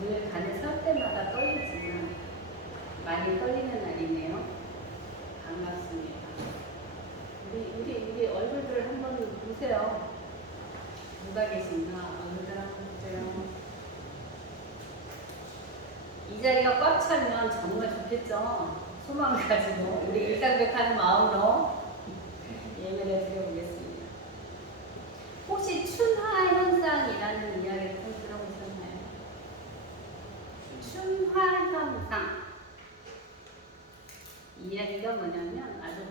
늘 간에 설 때마다 떨리지만 많이 떨리는 날이네요. 반갑습니다. 우리 얼굴들 한번 보세요. 누가 계신가? 얼굴들 한번 보세요. 이 자리가 꽉 차면 정말 좋겠죠? 소망 가지고 우리 일상백하는 마음으로 예배를 드려보겠습니다. 혹시 춘화 현상이라는 이야기를 좀 들어보셨나요? 춘화 현상. 이야기가 뭐냐면 아주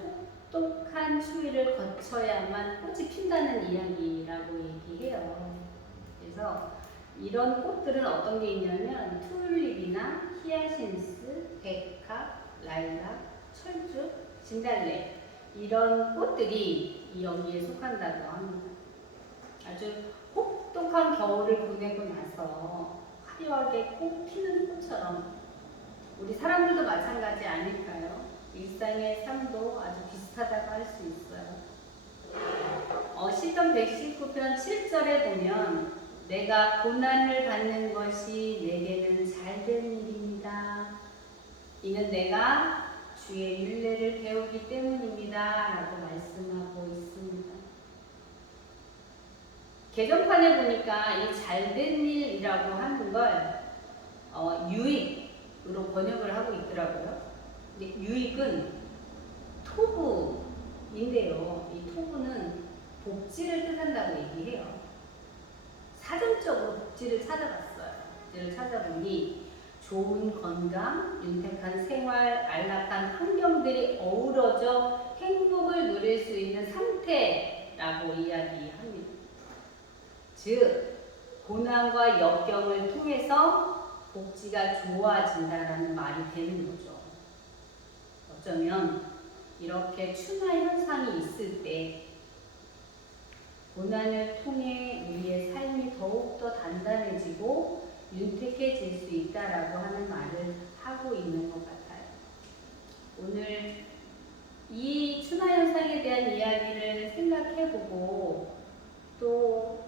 혹독한 추위를 거쳐야만 꽃이 핀다는 이야기라고 얘기해요. 그래서 이런 꽃들은 어떤 게 있냐면 튤립이나 히아신스, 백합, 라일락, 철쭉, 진달래 이런 꽃들이 이 여기에 속한다고 합니다. 아주 혹독한 겨울을 보내고 나서 화려하게 꽃 피는 꽃처럼 우리 사람들도 마찬가지 아닐까요? 일상의 삶도 아주 비슷하다고 할 수 있어요. 시편 119편 7절에 보면 내가 고난을 받는 것이 내게는 잘된 일입니다. 이는 내가 주의 율례를 배우기 때문입니다. 라고 말씀하고 있습니다. 개정판에 보니까 이 잘된 일이라고 하는 걸 유익으로 번역을 하고 있더라고요. 근데 유익은 토부인데요. 이 토부는 복지를 뜻한다고 얘기해요. 사전적으로 복지를 찾아봤어요. 복지를 찾아보니 좋은 건강, 윤택한 생활, 안락한 환경들이 어우러져 행복을 누릴 수 있는 상태라고 이야기합니다. 즉, 고난과 역경을 통해서 복지가 좋아진다라는 말이 되는 거죠. 어쩌면 이렇게 춘화 현상이 있을 때 고난을 통해 우리의 삶이 더욱더 단단해지고 윤택해질 수 있다라고 하는 말을 하고 있는 것 같아요. 오늘 이 춘화 현상에 대한 이야기를 생각해보고 또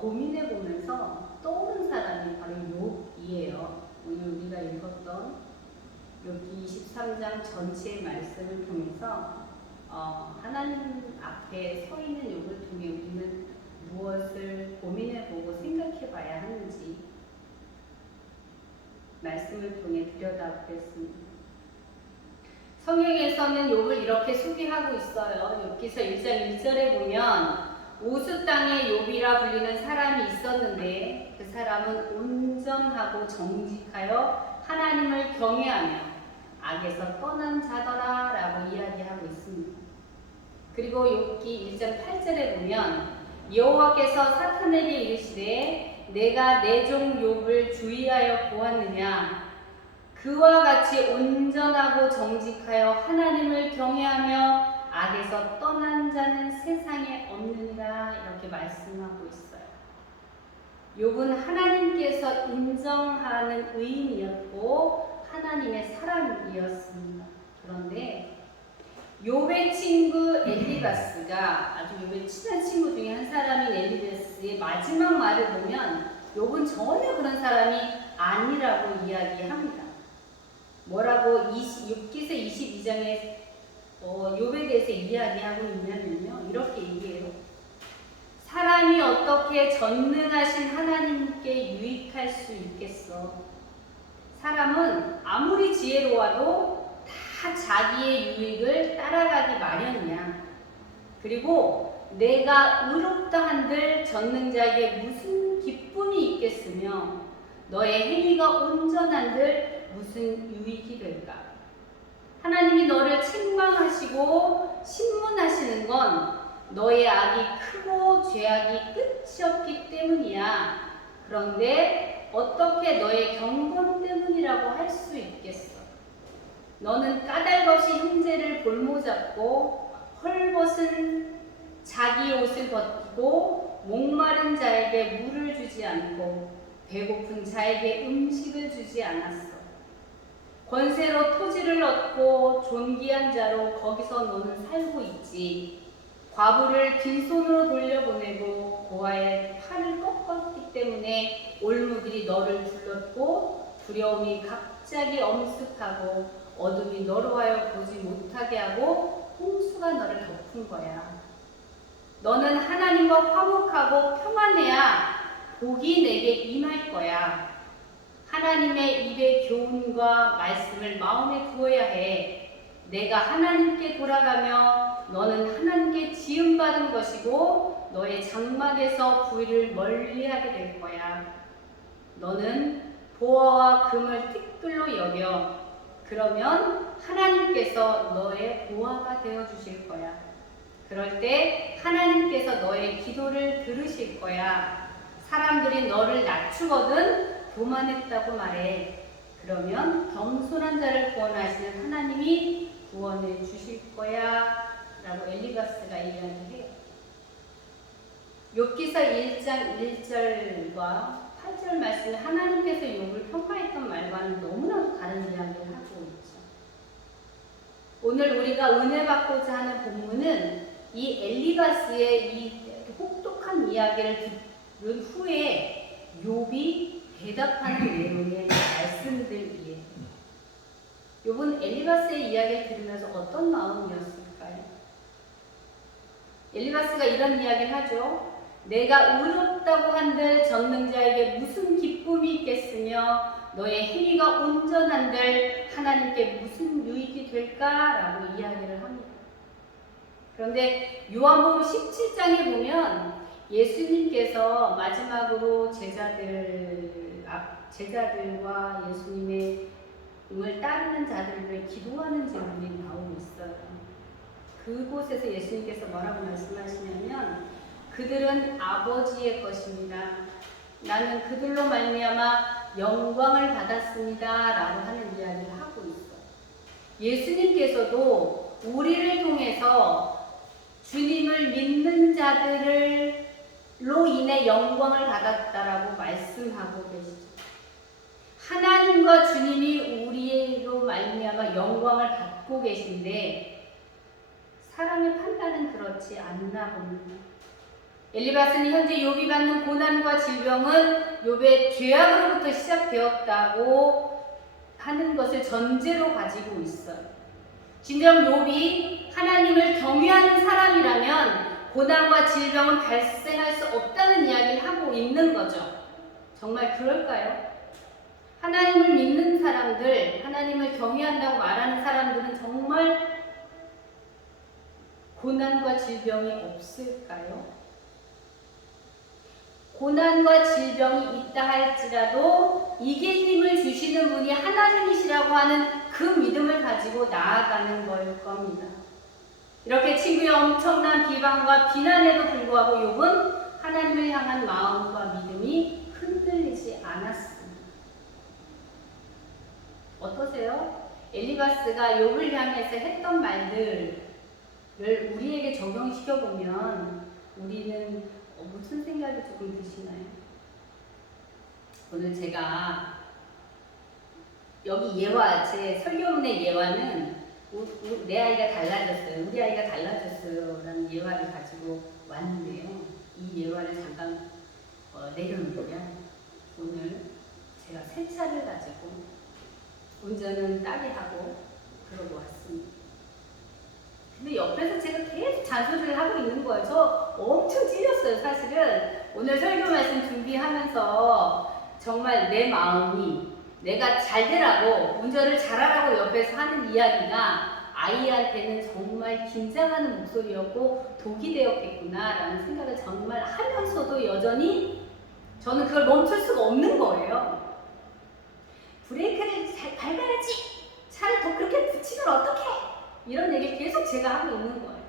고민해보면서 떠오른 사람이 바로 욥이에요. 오늘 우리가 읽었던 욥기 23장 전체의 말씀을 통해서 하나님 앞에 서 있는 욥을 통해 우리는 무엇을 고민해보고 생각해봐야 하는지 말씀을 통해 들여다보겠습니다. 성경에서는 욥을 이렇게 소개하고 있어요. 욥기서 1장 1절에 보면 우스 땅의 욥이라 불리는 사람이 있었는데 그 사람은 온전하고 정직하여 하나님을 경외하며 악에서 떠난 자더라 라고 이야기하고 있습니다. 그리고 욥기 1장 8절에 보면 여호와께서 사탄에게 이르시되 내가 내 종 욥을 주의하여 보았느냐 그와 같이 온전하고 정직하여 하나님을 경외하며 악에서 떠난 자는 세상에 없느니라 이렇게 말씀하고 있어요. 욥은 하나님께서 인정하는 의인이었고 하나님의 사람이었습니다. 그런데 욥의 친구 엘리바스가 아주 욥의 친한 친구 중에 한 사람인 엘리바스의 마지막 말을 보면 욥은 전혀 그런 사람이 아니라고 이야기합니다. 뭐라고 6기서 22장에 욥에 대해서 이야기하고 있냐면요. 이렇게 얘기해요. 사람이 어떻게 전능하신 하나님께 유익할 수 있겠어? 사람은 아무리 지혜로워도 다 자기의 유익을 따라가기 마련이야. 그리고 내가 의롭다 한들 전능자에게 무슨 기쁨이 있겠으며 너의 행위가 온전한들 무슨 유익이 될까? 하나님이 너를 책망하시고 신문하시는 건 너의 악이 크고 죄악이 끝이 없기 때문이야. 그런데 어떻게 너의 경건 때문이라고 할 수 있겠어? 너는 까닭없이 형제를 볼모잡고 헐벗은 자기 옷을 벗기고 목마른 자에게 물을 주지 않고 배고픈 자에게 음식을 주지 않았어. 권세로 토지를 얻고 존귀한 자로 거기서 너는 살고 있지. 과부를 빈손으로 돌려보내고 고아의 팔을 꺾었기 때문에 올무들이 너를 둘렀고 두려움이 갑자기 엄습하고 어둠이 너로 하여 보지 못하게 하고 홍수가 너를 덮은 거야. 너는 하나님과 화목하고 평안해야 복이 내게 임할 거야. 하나님의 입의 교훈과 말씀을 마음에 두어야 해. 내가 하나님께 돌아가며 너는 하나님께 지음받은 것이고 너의 장막에서 부의를 멀리하게 될 거야. 너는 보화와 금을 특별로 여겨. 그러면 하나님께서 너의 보화가 되어 주실 거야. 그럴 때 하나님께서 너의 기도를 들으실 거야. 사람들이 너를 낮추거든 교만했다고 말해. 그러면 겸손한 자를 구원하시는 하나님이 구원해 주실 거야 라고 엘리바스가 이야기해요. 욥기서 1장 1절과 8절 말씀에 하나님께서 욥을 평가했던 말과는 너무나도 다른 이야기를 하고 있죠. 오늘 우리가 은혜 받고자 하는 본문은 이 엘리바스의 이 혹독한 이야기를 들은 후에 욥이 대답하는 내용의 말씀들이에요. 욥은 엘리바스의 이야기를 들으면서 어떤 마음이었을까요? 엘리바스가 이런 이야기를 하죠. 내가 의롭다고 한들 전능자에게 무슨 기쁨이 있겠으며 너의 행위가 온전한들 하나님께 무슨 유익이 될까라고 이야기를 합니다. 그런데 요한복음 17장에 보면 예수님께서 마지막으로 제자들과 예수님의 을 따르는 자들을 기도하는 질문이 나오고 있어요. 그곳에서 예수님께서 뭐라고 말씀하시냐면 그들은 아버지의 것입니다. 나는 그들로 말미암아 영광을 받았습니다 라고 하는 이야기를 하고 있어요. 예수님께서도 우리를 통해서 주님을 믿는 자들로 인해 영광을 받았다라고 말씀하고 계시죠. 하나님과 주님이 우리로 말미암아 영광을 받고 계신데 사람의 판단은 그렇지 않나 봅니다. 엘리바스는 현재 욥이 받는 고난과 질병은 욥의 죄악으로부터 시작되었다고 하는 것을 전제로 가지고 있어요. 진정 욥이 하나님을 경외하는 사람이라면 고난과 질병은 발생할 수 없다는 이야기를 하고 있는 거죠. 정말 그럴까요? 하나님을 믿는 사람들, 하나님을 경외한다고 말하는 사람들은 정말 고난과 질병이 없을까요? 고난과 질병이 있다 할지라도 이기심을 주시는 분이 하나님이시라고 하는 그 믿음을 가지고 나아가는 걸 겁니다. 이렇게 친구의 엄청난 비방과 비난에도 불구하고 욥은 하나님을 향한 마음과 믿음이 흔들리지 않았습니다. 어떠세요? 엘리바스가 욥을 향해서 했던 말들을 우리에게 적용시켜보면 우리는 무슨 생각이 조금 드시나요? 오늘 제가 여기 제 설교문의 예화는 내 아이가 달라졌어요. 우리 아이가 달라졌어요. 라는 예화를 가지고 왔는데요. 이 예화를 잠깐 내려놓으면 오늘 제가 새 차를 가지고 운전은 딸이 하고 그러고 왔습니다. 근데 옆에서 제가 계속 잔소리를 하고 있는 거예요. 저 엄청 찔렸어요, 사실은. 오늘 설교 말씀 준비하면서 정말 내 마음이 내가 잘 되라고, 운전을 잘하라고 옆에서 하는 이야기가 아이한테는 정말 긴장하는 목소리였고 독이 되었겠구나라는 생각을 정말 하면서도 여전히 저는 그걸 멈출 수가 없는 거예요. 브레이크를 잘 밟아야지! 차를 더 그렇게 붙이면 어떡해! 이런 얘기를 계속 제가 하고 있는 거예요.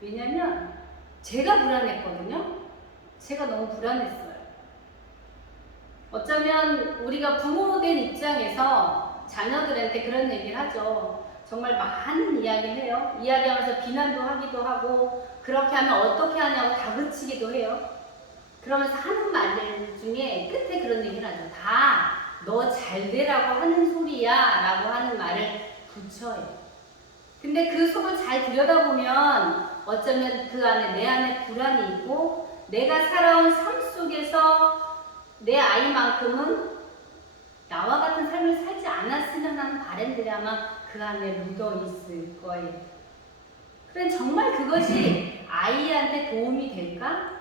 왜냐면 제가 불안했거든요. 제가 너무 불안했어요. 어쩌면 우리가 부모된 입장에서 자녀들한테 그런 얘기를 하죠. 정말 많은 이야기를 해요. 이야기하면서 비난도 하기도 하고 그렇게 하면 어떻게 하냐고 다그치기도 해요. 그러면서 하는 말들 중에 끝에 그런 얘기를 하죠. 다 너 잘 되라고 하는 소리야 라고 하는 말을 붙여요. 근데 그 속을 잘 들여다보면 어쩌면 그 안에 내 안에 불안이 있고 내가 살아온 삶 속에서 내 아이만큼은 나와 같은 삶을 살지 않았으면 하는 바람들이 아마 그 안에 묻어 있을 거예요. 그럼 정말 그것이 아이한테 도움이 될까?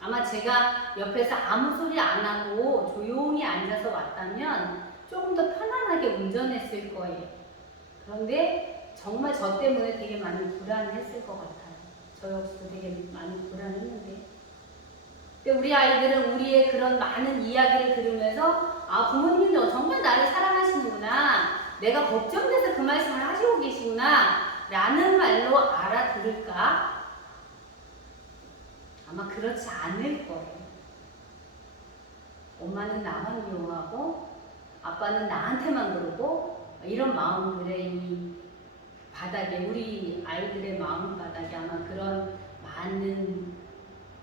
아마 제가 옆에서 아무 소리 안 하고 조용히 앉아서 왔다면 조금 더 편안하게 운전했을 거예요. 그런데 정말 저 때문에 되게 많이 불안했을 것 같아요. 저 역시도 되게 많이 불안했는데. 근데 우리 아이들은 우리의 그런 많은 이야기를 들으면서 아, 부모님도 정말 나를 사랑하시는구나. 내가 걱정돼서 그 말씀을 하시고 계시구나. 라는 말로 알아들을까? 아마 그렇지 않을 거예요. 엄마는 나만 이용하고 아빠는 나한테만 그러고 이런 마음들의 이 바닥에 우리 아이들의 마음 바닥에 아마 그런 많은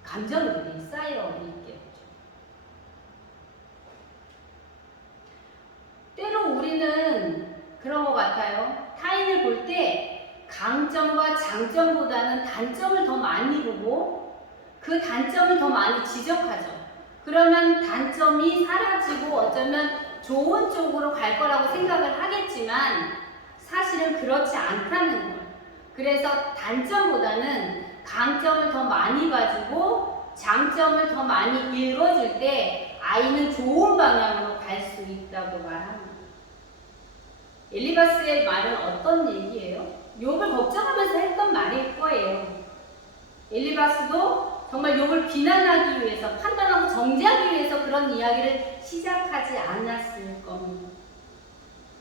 감정들이 쌓여 있겠죠. 때로 우리는 그런 것 같아요. 타인을 볼 때 강점과 장점보다는 단점을 더 많이 보고 그 단점을 더 많이 지적하죠. 그러면 단점이 사라지고 어쩌면 좋은 쪽으로 갈 거라고 생각을 하겠지만 사실은 그렇지 않다는 거예요. 그래서 단점보다는 강점을 더 많이 봐주고 장점을 더 많이 읽어줄 때 아이는 좋은 방향으로 갈 수 있다고 말합니다. 엘리바스의 말은 어떤 얘기예요? 욥을 걱정하면서 했던 말일 거예요. 엘리바스도 정말 욥을 비난하기 위해서, 판단하고 정죄하기 위해서 그런 이야기를 시작하지 않았을 겁니다.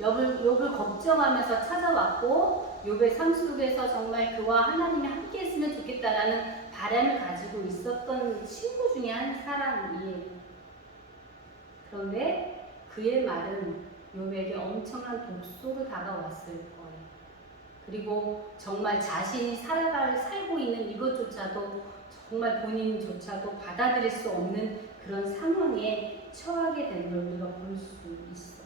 욥을 걱정하면서 찾아왔고 욥의 삶 속에서 정말 그와 하나님이 함께 했으면 좋겠다라는 바람을 가지고 있었던 친구 중에 한 사람이에요. 그런데 그의 말은 욥에게 엄청난 독소로 다가왔을 거예요. 그리고 정말 자신이 살고 있는 이것조차도 정말 본인조차도 받아들일 수 없는 그런 상황에 처하게 된 걸 우리가 볼 수 있어요.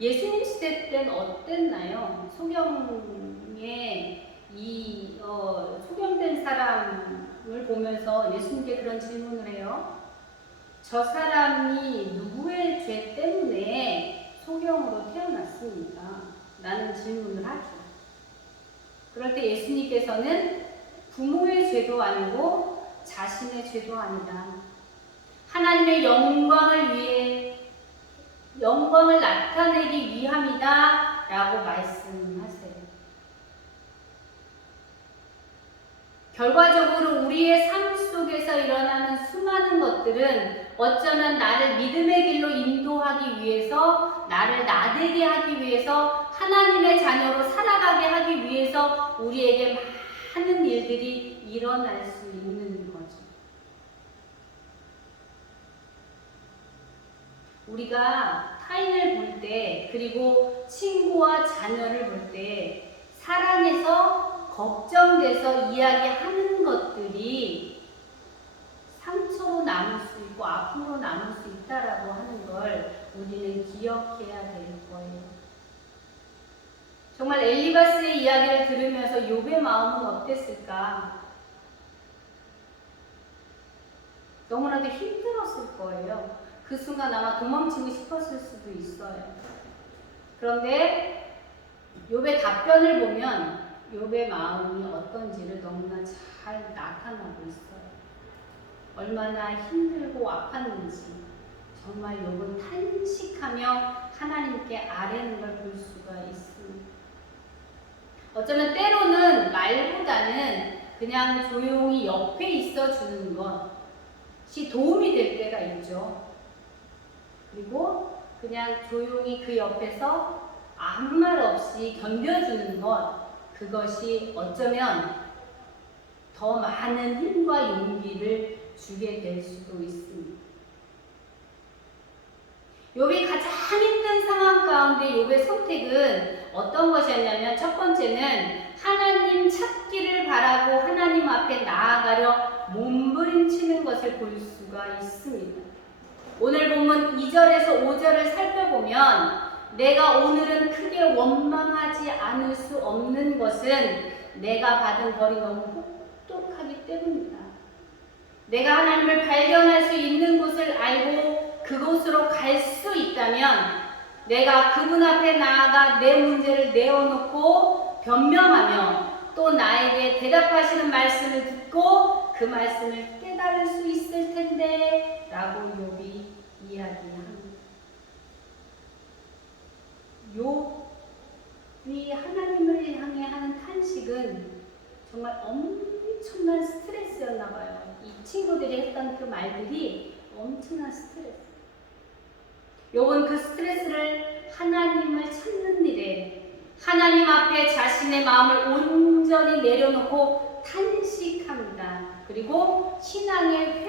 예수님 시대 때는 어땠나요? 소경에 소경된 사람을 보면서 예수님께 그런 질문을 해요. 저 사람이 누구의 죄 때문에 소경으로 태어났습니까? 라는 질문을 하죠. 그럴 때 예수님께서는 부모의 죄도 아니고 자신의 죄도 아니다. 하나님의 영광을 나타내기 위함이다 라고 말씀하세요. 결과적으로 우리의 삶 속에서 일어나는 수많은 것들은 어쩌면 나를 믿음의 길로 인도하기 위해서, 나를 나되게 하기 위해서, 하나님의 자녀로 살아가게 하기 위해서 우리에게 많은 일들이 일어날 수 있는 거죠. 우리가 타인을 볼 때, 그리고 친구와 자녀를 볼 때 사랑해서 걱정돼서 이야기하는 것들이 상처로 남을 수 있고 아픔으로 남을 수 있다라고 하는 걸 우리는 기억해야 될 거예요. 정말 엘리바스의 이야기를 들으면서 욥의 마음은 어땠을까? 너무나도 힘들었을 거예요. 그 순간 아마 도망치고 싶었을 수도 있어요. 그런데 욥의 답변을 보면 욥의 마음이 어떤지를 너무나 잘 나타나고 있어요. 얼마나 힘들고 아팠는지 정말 욥은 탄식하며 하나님께 아뢰는 걸 볼 수가 있습니다. 어쩌면 때로는 말보다는 그냥 조용히 옆에 있어 주는 것이 도움이 될 때가 있죠. 그리고 그냥 조용히 그 옆에서 아무 말 없이 견뎌주는 것, 그것이 어쩌면 더 많은 힘과 용기를 주게 될 수도 있습니다. 욥이 가장 힘든 상황 가운데 욥의 선택은 어떤 것이었냐면, 첫 번째는 하나님 찾기를 바라고 하나님 앞에 나아가려 몸부림치는 것을 볼 수가 있습니다. 오늘 본문 2절에서 5절을 살펴보면 내가 오늘은 크게 원망하지 않을 수 없는 것은 내가 받은 벌이 너무 혹독하기 때문이다. 내가 하나님을 발견할 수 있는 곳을 알고 그곳으로 갈 수 있다면 내가 그분 앞에 나아가 내 문제를 내어놓고 변명하며 또 나에게 대답하시는 말씀을 듣고 그 말씀을 깨달을 수 있을 텐데 라고 욥이 이야기합니다. 욥이 하나님을 향해 하는 탄식은 정말 엄청난 스트레스였나 봐요. 이 친구들이 했던 그 말들이 엄청난 스트레스. 욥은 그 스트레스를 하나님을 찾는 일에 하나님 앞에 자신의 마음을 온전히 내려놓고 탄식합니다. 그리고 신앙을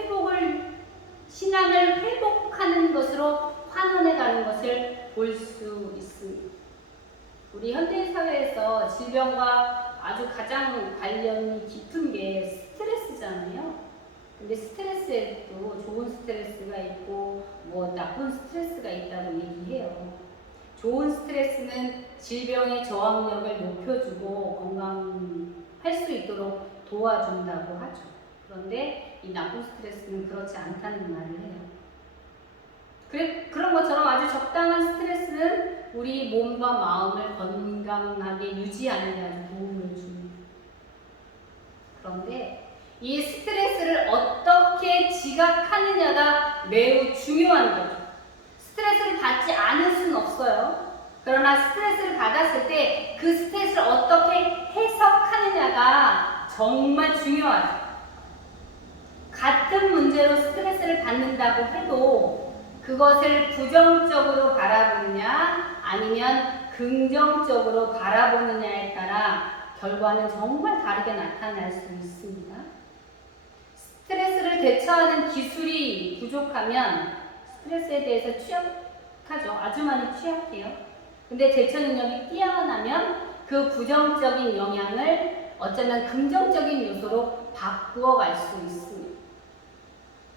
회복하는 것으로 환원해가는 것을 볼 수 있습니다. 우리 현대 사회에서 질병과 아주 가장 관련이 깊은 게 스트레스잖아요. 근데 스트레스에도 좋은 스트레스가 있고 뭐 나쁜 스트레스가 있다고 얘기해요. 좋은 스트레스는 질병의 저항력을 높여주고 건강할 수 있도록 도와준다고 하죠. 그런데 이 나쁜 스트레스는 그렇지 않다는 말을 해요. 그런 것처럼 아주 적당한 스트레스는 우리 몸과 마음을 건강하게 유지하는 데 아주 도움을 줍니다. 그런데 이 스트레스를 어떻게 지각하느냐가 매우 중요한 거죠. 스트레스를 받지 않을 수는 없어요. 그러나 스트레스를 받았을 때 그 스트레스를 어떻게 해석하느냐가 정말 중요하죠. 같은 문제로 스트레스를 받는다고 해도 그것을 부정적으로 바라보느냐 아니면 긍정적으로 바라보느냐에 따라 결과는 정말 다르게 나타날 수 있습니다. 스트레스를 대처하는 기술이 부족하면 스트레스에 대해서 취약하죠. 아주 많이 취약해요. 근데 대처 능력이 뛰어나면 그 부정적인 영향을 어쩌면 긍정적인 요소로 바꾸어 갈 수 있습니다.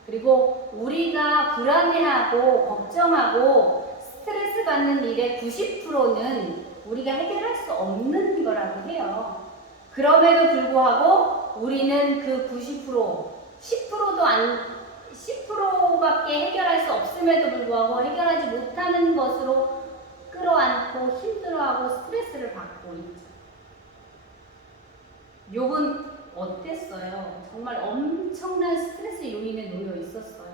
그리고 우리가 불안해하고 걱정하고 스트레스 받는 일의 90%는 우리가 해결할 수 없는 거라고 해요. 그럼에도 불구하고 우리는 그 90%, 10%밖에 해결할 수 없음에도 불구하고 해결하지 못하는 것으로 끌어안고 힘들어하고 스트레스를 받고 있죠. 욥은 어땠어요? 정말 엄청난 스트레스 요인에 놓여 있었어요.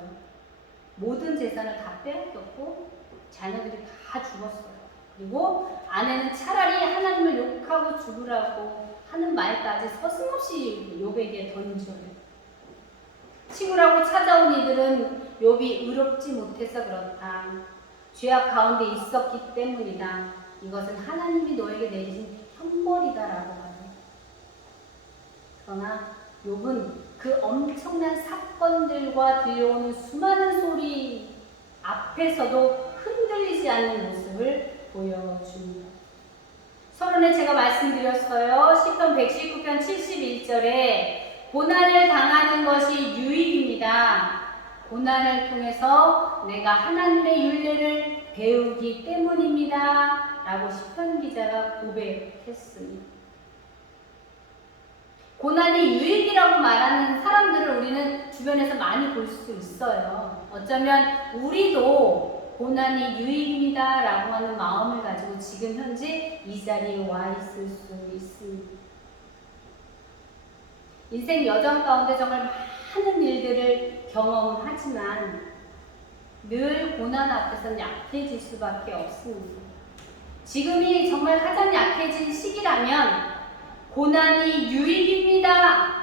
모든 재산을 다 빼앗겼고 자녀들이 다 죽었어요. 그리고 아내는 차라리 하나님을 욕하고 죽으라고 하는 말까지 서슴없이 욥에게 던져요. 친구라고 찾아온 이들은 욥이 의롭지 못해서 그렇다. 죄악 가운데 있었기 때문이다. 이것은 하나님이 너에게 내리신 형벌이다라고 하죠. 그러나 욥은 그 엄청난 사건들과 들려오는 수많은 소리 앞에서도 흔들리지 않는 모습을 보여줍니다. 서론에 제가 말씀드렸어요. 시편 119편 71절에 고난을 당하는 것이 유익입니다. 고난을 통해서 내가 하나님의 율례를 배우기 때문입니다. 라고 시편 기자가 고백했습니다. 고난이 유익이라고 말하는 사람들을 우리는 주변에서 많이 볼 수 있어요. 어쩌면 우리도 고난이 유익입니다 라고 하는 마음을 가지고 지금 현재 이 자리에 와 있을 수 있습니다. 인생 여정 가운데 정말 많은 일들을 경험하지만 늘 고난 앞에서는 약해질 수밖에 없습니다. 지금이 정말 가장 약해진 시기라면 고난이 유익입니다.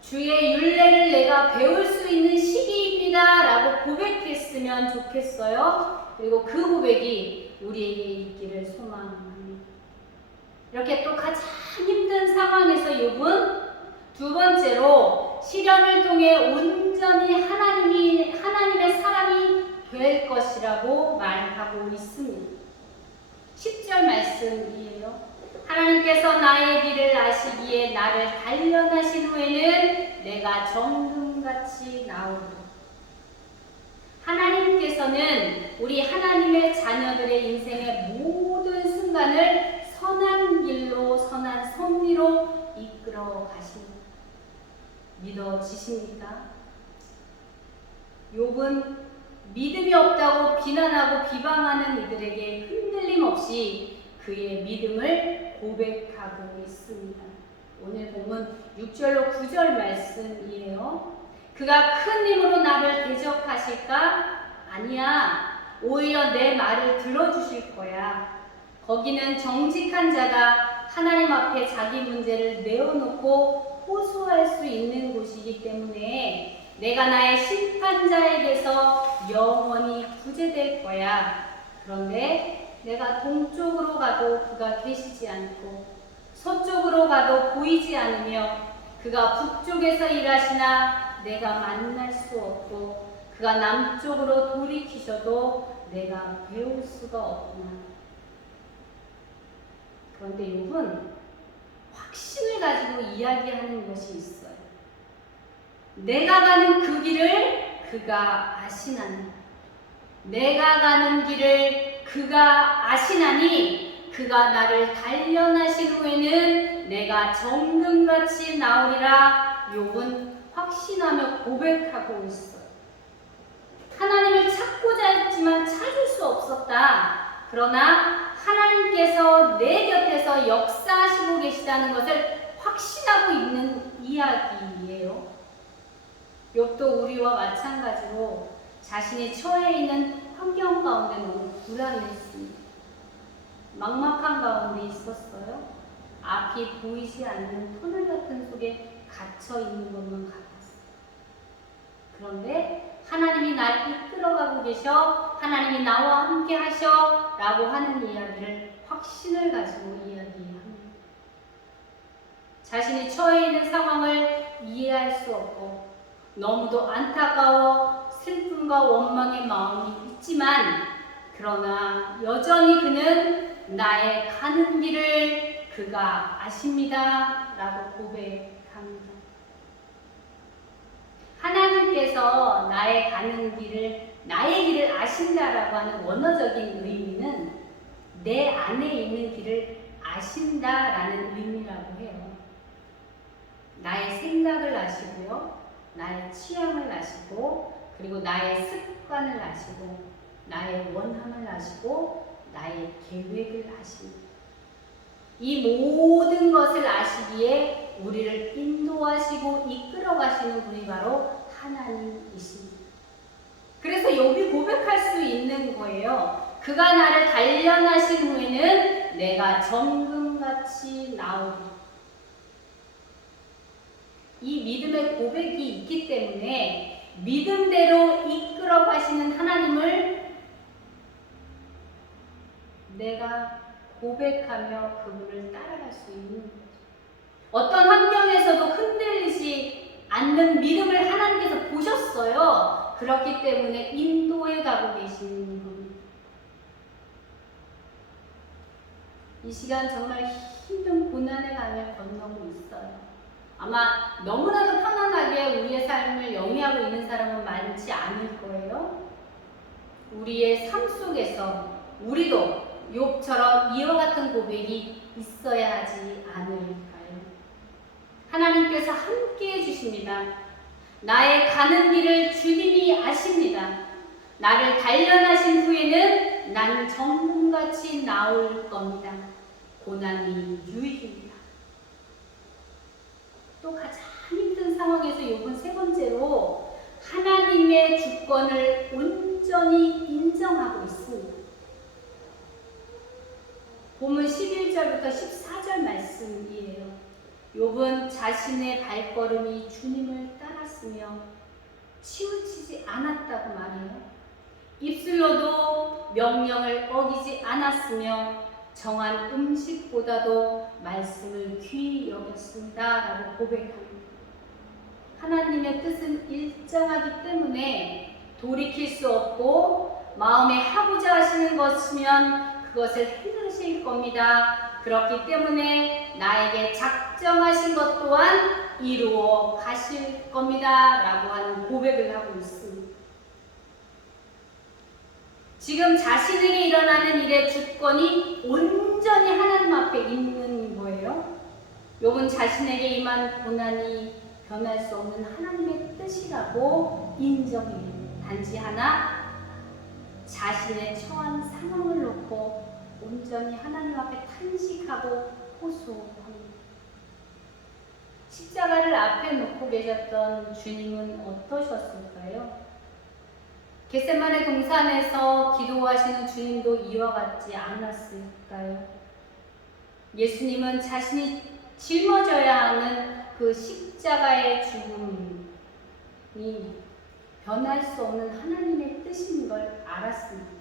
주의 율례를 내가 배울 수 있는 시기입니다. 라고 고백했으면 좋겠어요. 그리고 그 고백이 우리에게 있기를 소망합니다. 이렇게 또 가장 힘든 상황에서 욥은 두 번째로 시련을 통해 온전히 하나님의 사람이 될 것이라고 말하고 있습니다. 10절 말씀이에요. 하나님께서 나의 길을 아시기에 나를 단련하신 후에는 내가 정금같이 나오리라. 하나님께서는 우리 하나님의 자녀들의 인생의 모든 순간을 선한 길로 선한 섭리로 이끌어 가십니다. 믿어지십니까? 욥은 믿음이 없다고 비난하고 비방하는 이들에게 흔들림 없이 그의 믿음을 고백하고 있습니다. 오늘 본문 6절로 9절 말씀이에요. 그가 큰 힘으로 나를 대적하실까? 아니야. 오히려 내 말을 들어주실 거야. 거기는 정직한 자가 하나님 앞에 자기 문제를 내어놓고 호소할 수 있는 곳이기 때문에 내가 나의 심판자에게서 영원히 구제될 거야. 그런데 내가 동쪽으로 가도 그가 계시지 않고 서쪽으로 가도 보이지 않으며 그가 북쪽에서 일하시나 내가 만날 수 없고 그가 남쪽으로 돌이키셔도 내가 배울 수가 없구나. 그런데 욥은 확신을 가지고 이야기하는 것이 있어요. 내가 가는 그 길을 그가 아시나니, 내가 가는 길을 그가 아시나니 그가 나를 단련하신 후에는 내가 정금같이 나오리라. 욥은 확신하며 고백하고 있어요. 하나님을 찾고자 했지만 찾을 수 없었다. 그러나 하나님께서 내 곁에서 역사하시고 계시다는 것을 확신하고 있는 이야기예요. 욥도 우리와 마찬가지로 자신이 처해 있는 환경 가운데 너무 불안했습니다. 막막한 가운데 있었어요. 앞이 보이지 않는 터널 같은 속에 갇혀 있는 것만 같았어요. 그런데 하나님이 날 이끌어가고 계셔, 하나님이 나와 함께 하셔 라고 하는 이야기를 확신을 가지고 이야기합니다. 자신이 처해 있는 상황을 이해할 수 없고 너무도 안타까워 슬픔과 원망의 마음이 있지만 그러나 여전히 그는 나의 가는 길을 그가 아십니다 라고 고백합니다. 하나님께서 나의 가는 길을, 나의 길을 아신다라고 하는 원어적인 의미는 내 안에 있는 길을 아신다라는 의미라고 해요. 나의 생각을 아시고요, 나의 취향을 아시고, 그리고 나의 습관을 아시고, 나의 원함을 아시고, 나의 계획을 아십니다. 이 모든 것을 아시기에 우리를 인도하시고 이끌어가시는 분이 바로 하나님이십니다. 그래서 욥이 고백할 수 있는 거예요. 그가 나를 단련하신 후에는 내가 정금같이 나오리. 이 믿음의 고백이 있기 때문에 믿음대로 이끌어가시는 하나님을 내가 고백하며 그분을 따라갈 수 있는 거죠. 어떤 환경에서도 흔들리지 않는 믿음을 하나님께서 보셨어요. 그렇기 때문에 인도해 가고 계시는 겁니다. 이 시간 정말 힘든 고난의 강을 건너고 있어요. 아마 너무나도 편안하게 우리의 삶을 영위하고 있는 사람은 많지 않을 거예요. 우리의 삶 속에서 우리도 욥처럼 이와 같은 고백이 있어야 하지 않을까요? 하나님께서 함께 해주십니다. 나의 가는 길을 주님이 아십니다. 나를 단련하신 후에는 난 정금같이 나올 겁니다. 고난이 유익입니다. 또 가장 힘든 상황에서 욥은 세 번째로 하나님의 주권을 온전히 인정하고 있습니다. 본문 11절부터 14절 말씀이에요. 욥은 자신의 발걸음이 주님을 따랐으며 치우치지 않았다고 말해요. 입술로도 명령을 어기지 않았으며 정한 음식보다도 말씀을 귀히 여겼습니다 라고 고백합니다. 하나님의 뜻은 일정하기 때문에 돌이킬 수 없고 마음에 하고자 하시는 것이면 그것을 해내실 겁니다. 그렇기 때문에 나에게 작정하신 것 또한 이루어 가실 겁니다 라고 하는 고백을 하고 있습니다. 지금 자신에게 일어나는 일의 주권이 온전히 하나님 앞에 있는 거예요. 욥은 자신에게 임한 고난이 변할 수 없는 하나님의 뜻이라고 인정해요. 단지 하나, 자신의 처한 상황을 놓고 온전히 하나님 앞에 탄식하고 호소합니다. 십자가를 앞에 놓고 계셨던 주님은 어떠셨을까요? 겟세마네 동산에서 기도하시는 주님도 이와 같지 않았을까요? 예수님은 자신이 짊어져야 하는 그 십자가의 죽음이 변할 수 없는 하나님의 뜻인 걸 알았습니다.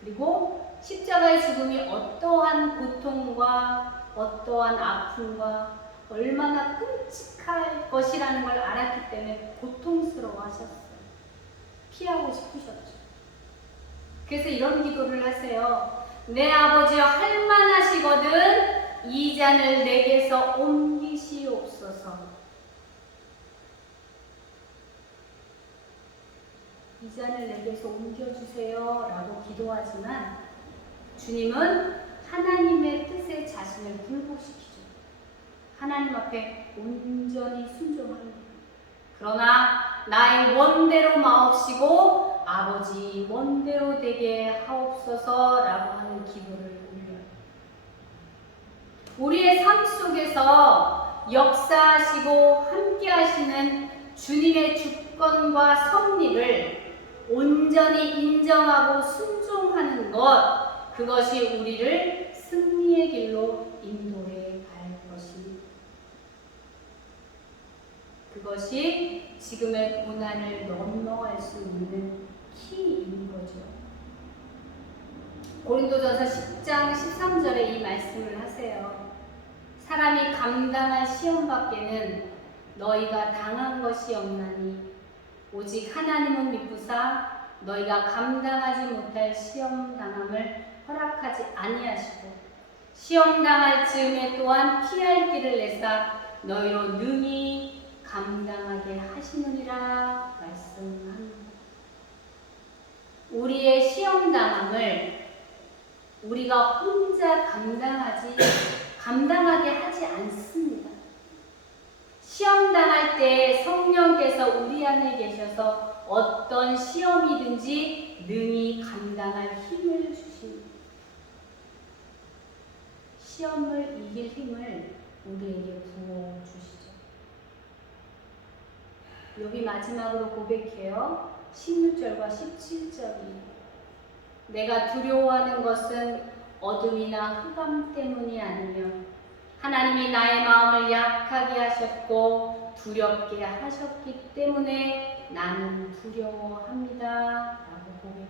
그리고 십자가의 죽음이 어떠한 고통과 어떠한 아픔과 얼마나 끔찍할 것이라는 걸 알았기 때문에 고통스러워하셨어요. 피하고 싶으셨죠. 그래서 이런 기도를 하세요. 내 아버지여, 할만하시거든 이 잔을 내게서 옮기시옵소서. 이 잔을 내게서 옮겨주세요 라고 기도하지만 주님은 하나님의 뜻에 자신을 굴복시키죠. 하나님 앞에 온전히 순종합니다. 그러나 나의 원대로 마옵시고 아버지 원대로 되게 하옵소서 라고 하는 기도를 올려요. 우리의 삶 속에서 역사하시고 함께 하시는 주님의 주권과 섭리를 온전히 인정하고 순종하는 것, 그것이 우리를 승리의 길로 인도해 갈 것입니다. 그것이 지금의 고난을 넘어갈 수 있는 키인 거죠. 고린도전서 10장 13절에 이 말씀을 하세요. 사람이 감당할 시험 밖에는 너희가 당한 것이 없나니 오직 하나님은 미쁘사 너희가 감당하지 못할 시험 당함을 허락하지 아니하시고 시험 당할 즈음에 또한 피할 길을 내사 너희로 능히 감당하게 하시느니라 말씀합니다. 우리의 시험 당함을 우리가 혼자 감당하게 하지 않습니다. 시험 당할 때 성령께서 우리 안에 계셔서 어떤 시험이든지 능히 감당할 힘을 주십니다. 시험을 이길 힘을 우리에게 부어 주시죠. 욥이 마지막으로 고백해요. 16절과 17절이 내가 두려워하는 것은 어둠이나 흑암 때문이 아니며 하나님이 나의 마음을 약하게 하셨고 두렵게 하셨기 때문에 나는 두려워합니다 라고 고백해요.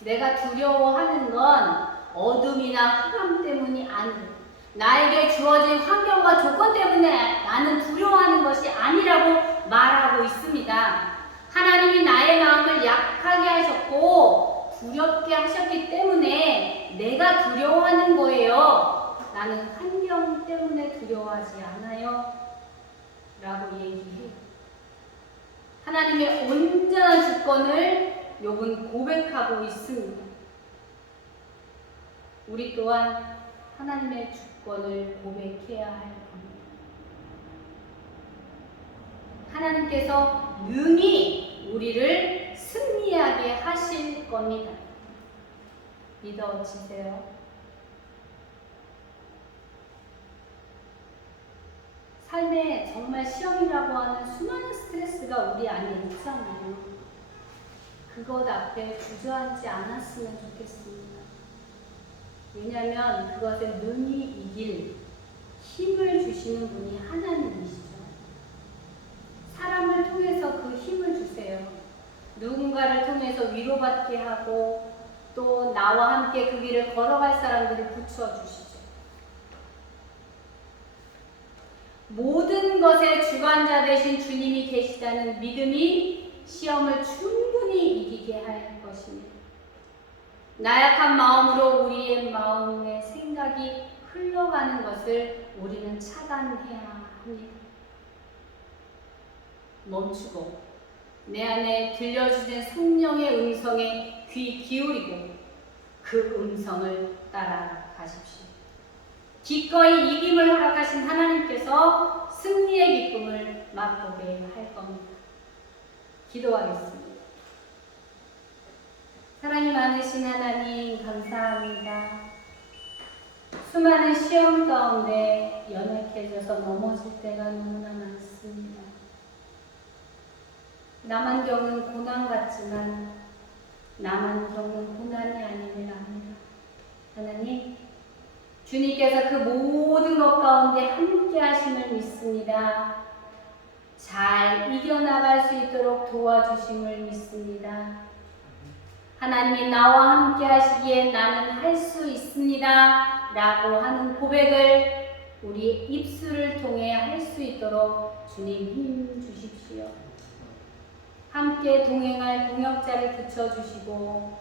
내가 두려워하는 건 어둠이나 흑암 때문이 아니에요. 나에게 주어진 환경과 조건 때문에 나는 두려워하는 것이 아니라고 말하고 있습니다. 하나님이 나의 마음을 약하게 하셨고 두렵게 하셨기 때문에 내가 두려워하는 거예요. 나는 환경 때문에 두려워하지 않아요 라고 얘기해요. 하나님의 온전한 주권을 욥은 고백하고 있습니다. 우리 또한 하나님의 주권을 고백해야 할 겁니다. 하나님께서 능히 우리를 승리하게 하실 겁니다. 믿어지세요? 삶에 정말 시험이라고 하는 수많은 스트레스가 우리 안에 있잖아요. 그것 앞에 주저앉지 않았으면 좋겠습니다. 왜냐하면 그것을 능히 이길 힘을 주시는 분이 하나님이시죠. 사람을 통해서 그 힘을 주세요. 누군가를 통해서 위로받게 하고 또 나와 함께 그 길을 걸어갈 사람들을 붙여주시죠. 모든 것의 주관자 되신 주님이 계시다는 믿음이 시험을 충분히 이기게 할 것입니다. 나약한 마음으로 우리의 마음의 생각이 흘러가는 것을 우리는 차단해야 합니다. 멈추고 내 안에 들려주신 성령의 음성에 귀 기울이고 그 음성을 따라가십시오. 기꺼이 이김을 허락하신 하나님께서 승리의 기쁨을 맛보게 할 겁니다. 기도하겠습니다. 사랑이 많으신 하나님 감사합니다. 수많은 시험 가운데 연약해져서 넘어질 때가 너무나 많습니다. 나만 겪는 고난 같지만 나만 겪는 고난이 아님을 압니다. 하나님, 주님께서 그 모든 것 가운데 함께 하심을 믿습니다. 잘 이겨나갈 수 있도록 도와주심을 믿습니다. 하나님이 나와 함께 하시기에 나는 할 수 있습니다 라고 하는 고백을 우리 입술을 통해 할 수 있도록 주님 힘 주십시오. 함께 동행할 동역자를 붙여주시고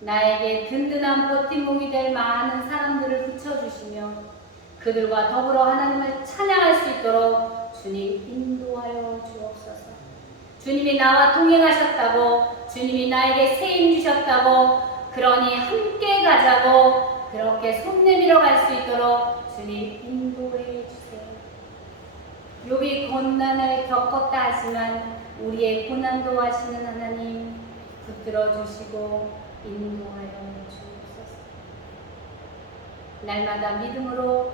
나에게 든든한 버팀목이 될 많은 사람들을 붙여주시며 그들과 더불어 하나님을 찬양할 수 있도록 주님 인도하여 주옵소서. 주님이 나와 동행하셨다고, 주님이 나에게 세임 주셨다고, 그러니 함께 가자고 그렇게 손 내밀어 갈 수 있도록 주님 인도해 주세요. 욥이 고난을 겪었다 하지만 우리의 고난도 하시는 하나님 붙들어 주시고 인도하여 주옵소서. 날마다 믿음으로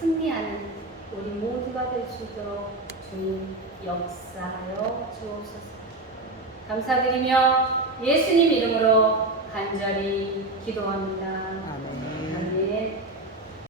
승리하는 우리 모두가 될 수 있도록 주님 역사하여 주옵소서. 감사드리며 예수님 이름으로 간절히 기도합니다.